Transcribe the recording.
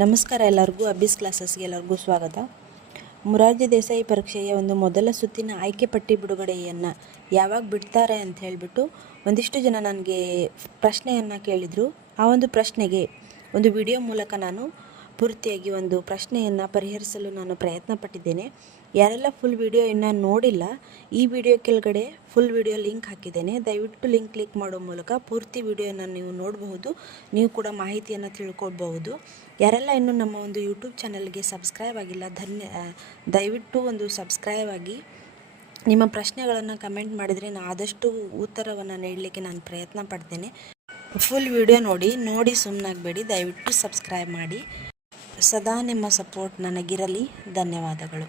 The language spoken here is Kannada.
ನಮಸ್ಕಾರ ಎಲ್ಲರಿಗೂ ಅಬ್ಬಿಸ್ ಕ್ಲಾಸಸ್ಗೆ ಎಲ್ಲರಿಗೂ ಸ್ವಾಗತ. ಮುರಾರ್ಜಿ ದೇಸಾಯಿ ಪರೀಕ್ಷೆಯ ಒಂದು ಮೊದಲ ಸುತ್ತಿನ ಆಯ್ಕೆ ಪಟ್ಟಿ ಬಿಡುಗಡೆಯನ್ನು ಯಾವಾಗ ಬಿಡ್ತಾರೆ ಅಂತ ಹೇಳಿಬಿಟ್ಟು ಒಂದಿಷ್ಟು ಜನ ನನಗೆ ಪ್ರಶ್ನೆಯನ್ನು ಕೇಳಿದರು. ಆ ಒಂದು ಪ್ರಶ್ನೆಗೆ ಒಂದು ವಿಡಿಯೋ ಮೂಲಕ ನಾನು ಪೂರ್ತಿಯಾಗಿ ಒಂದು ಪ್ರಶ್ನೆಯನ್ನು ಪರಿಹರಿಸಲು ನಾನು ಪ್ರಯತ್ನ ಪಟ್ಟಿದ್ದೇನೆ ಯಾರೆಲ್ಲ ಫುಲ್ ವಿಡಿಯೋ ಇನ್ನೂ ನೋಡಿಲ್ಲ, ಈ ವಿಡಿಯೋ ಕೆಳಗಡೆ ಫುಲ್ ವಿಡಿಯೋ ಲಿಂಕ್ ಹಾಕಿದ್ದೇನೆ. ದಯವಿಟ್ಟು ಲಿಂಕ್ ಕ್ಲಿಕ್ ಮಾಡೋ ಮೂಲಕ ಪೂರ್ತಿ ವಿಡಿಯೋನ ನೀವು ನೋಡಬಹುದು, ನೀವು ಕೂಡ ಮಾಹಿತಿಯನ್ನು ತಿಳ್ಕೊಳ್ಬಹುದು. ಯಾರೆಲ್ಲ ಇನ್ನೂ ನಮ್ಮ ಒಂದು ಯೂಟ್ಯೂಬ್ ಚಾನಲ್ಗೆ ಸಬ್ಸ್ಕ್ರೈಬ್ ಆಗಿಲ್ಲ, ಧನ್ಯ ದಯವಿಟ್ಟು ಒಂದು ಸಬ್ಸ್ಕ್ರೈಬ್ ಆಗಿ. ನಿಮ್ಮ ಪ್ರಶ್ನೆಗಳನ್ನು ಕಮೆಂಟ್ ಮಾಡಿದರೆ ನಾನು ಆದಷ್ಟು ಉತ್ತರವನ್ನು ನೀಡಲಿಕ್ಕೆ ನಾನು ಪ್ರಯತ್ನ ಪಡ್ತೇನೆ ಫುಲ್ ವಿಡಿಯೋ ನೋಡಿ ನೋಡಿ ಸುಮ್ಮನಾಗಬೇಡಿ ದಯವಿಟ್ಟು ಸಬ್ಸ್ಕ್ರೈಬ್ ಮಾಡಿ. ಸದಾ ನಿಮ್ಮ ಸಪೋರ್ಟ್ ನನಗಿರಲಿ. ಧನ್ಯವಾದಗಳು.